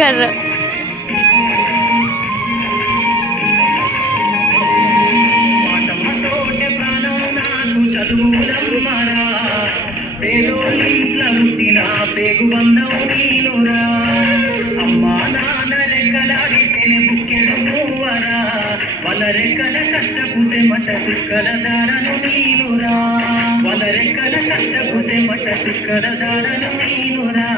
కర్ర పేగు బంధం నీనురా అమ్మా నాన్న రెక్కలాడితేనే బుక్కెడు నువ్వరా వాళ్ళ రెక్కల కష్టపుతే మట చుక్కల దారను నీనురా వాళ్ళ రెక్కల కష్టపుతే మట చుక్కల దారను నీనురా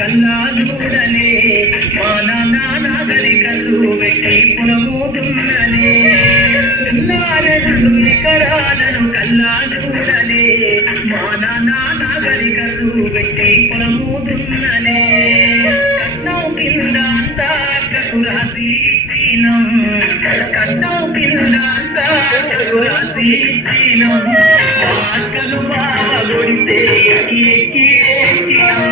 కన్నాలుడనే మా నాన్నగలి కళ్ళు పెట్టి పులమూతున్ననే 2 ఎకరాలను కన్నాలుడనే మా నాన్నగలి కళ్ళు పెట్టి పులమూతున్ననే కన్నం కింద అంతాకు రాసి చీనం కన్నం కింద అంతాకు రాసి చీనం అక్కలు బాగా కొడితే ఎక్కి ఎక్కి ఎక్కినం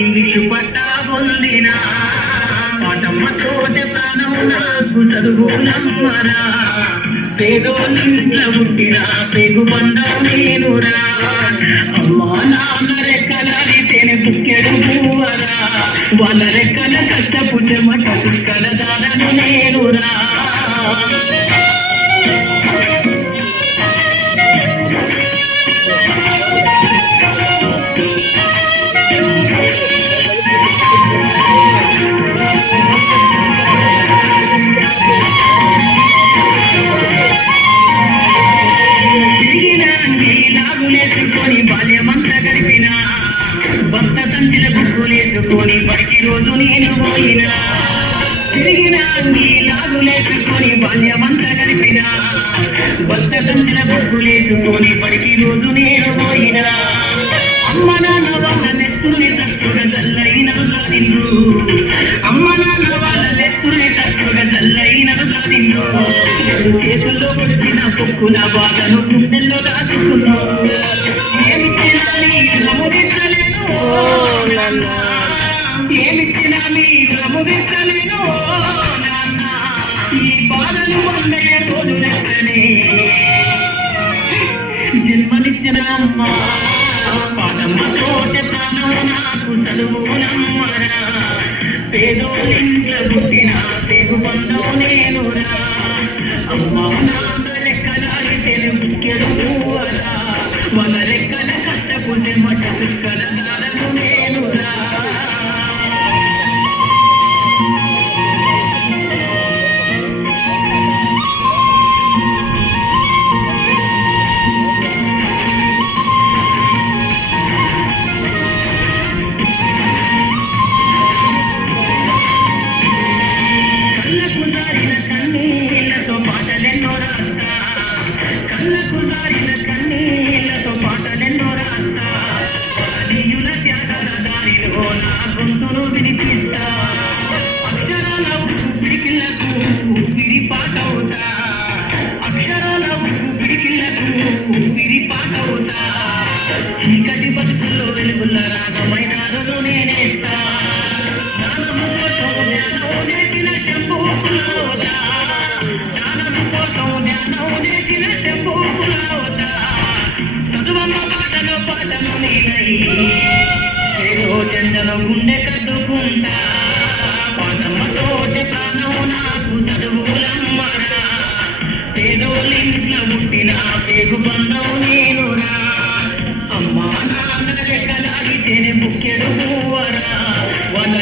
ఇంగ్లీషు పట్టా పొందినా పాటమ్మతోటి ప్రాణం నాకు చదువులమ్మరా పేదోళ్ళింట్లో పుట్టిన పేగు బంధం నేనురా అమ్మా నాన్న రెక్కలాడితేనే బుక్కెడు పువ్వరా వాళ్ళ రెక్కల కష్టపుట్టే మట చుక్కల దారను నేనురా బాల్యమంతా గడిపిన భక్త సంచిల బుక్కులేసుకొని బడికి రోజు నేను పోయినా తిరిగిన అంగి లాగులేసుకొని బాల్యమంతా గడిపిన భక్త సంచిల బుక్కులేసుకొని బడికి రోజు నేను పోయినా అమ్మ నాన్న వాళ్ళ నెత్తుని తక్కువగా చల్లైనను సాధించు అమ్మ నాన్న వాళ్ళ నెత్తుని తక్కువగా చల్లైనను సాధించు చేతుల్లో కొడిచిన పొక్కుల బాధను గుండెల్లో దాచుకున్నావు ఏమిచ్చినా మీరు ముగించలేను నాన్న ఈ బాధలు వందయ్య రోజు లెక్కనే జన్మనిచ్చిన అమ్మ పాదమ్మ తోట ప్రాణం నాకు చదువునమ్మరా పేదోళ్ళింట్లో పుట్టిన పేగు బంధం నేనురా అమ్మ నాన్న లెక్కలాడితే ముఖ్యడు నువ్వరా వాళ్ళ లెక్కల కష్టపుట్టే మట చుక్కల దారను నేనురా కళ్ళకు జారిన కన్నీళ్లతో పాటలెన్నో రాస్తా కళ్ళకు జారిన కన్నీళ్లతో పాటలెన్నో రాస్తా నీయుల త్యాగాల దారిలో నా గొంతును వినిపిస్తా అక్షరాల పిడికిళ్లకు విరిపాటవుతా అక్షరాల పిడికిళ్లకు విరిపాటవుతా చీకటి బతుకుల్లో వెలుగుల రాగమైన రోజు నేనేస్తా జ్ఞానము కోసం ధ్యానం చేసిన చెంపుకులవుతా జ్ఞానము కోసం ధ్యానం చేసిన చెంపుకులవుతా చదువమ్మ పాటను నేనై ఏదో జెండను గుండె కట్టుకుంటా పాటమ్మతోటి ప్రాణం నాకు చదువులమ్మరా పేదోళ్ళింట్లో పుట్టిన పేగు బంధం నేనురా అమ్మా నాన్న రెక్కలాడితేనే బుక్కెడు పువ్వరా వాళ్ళ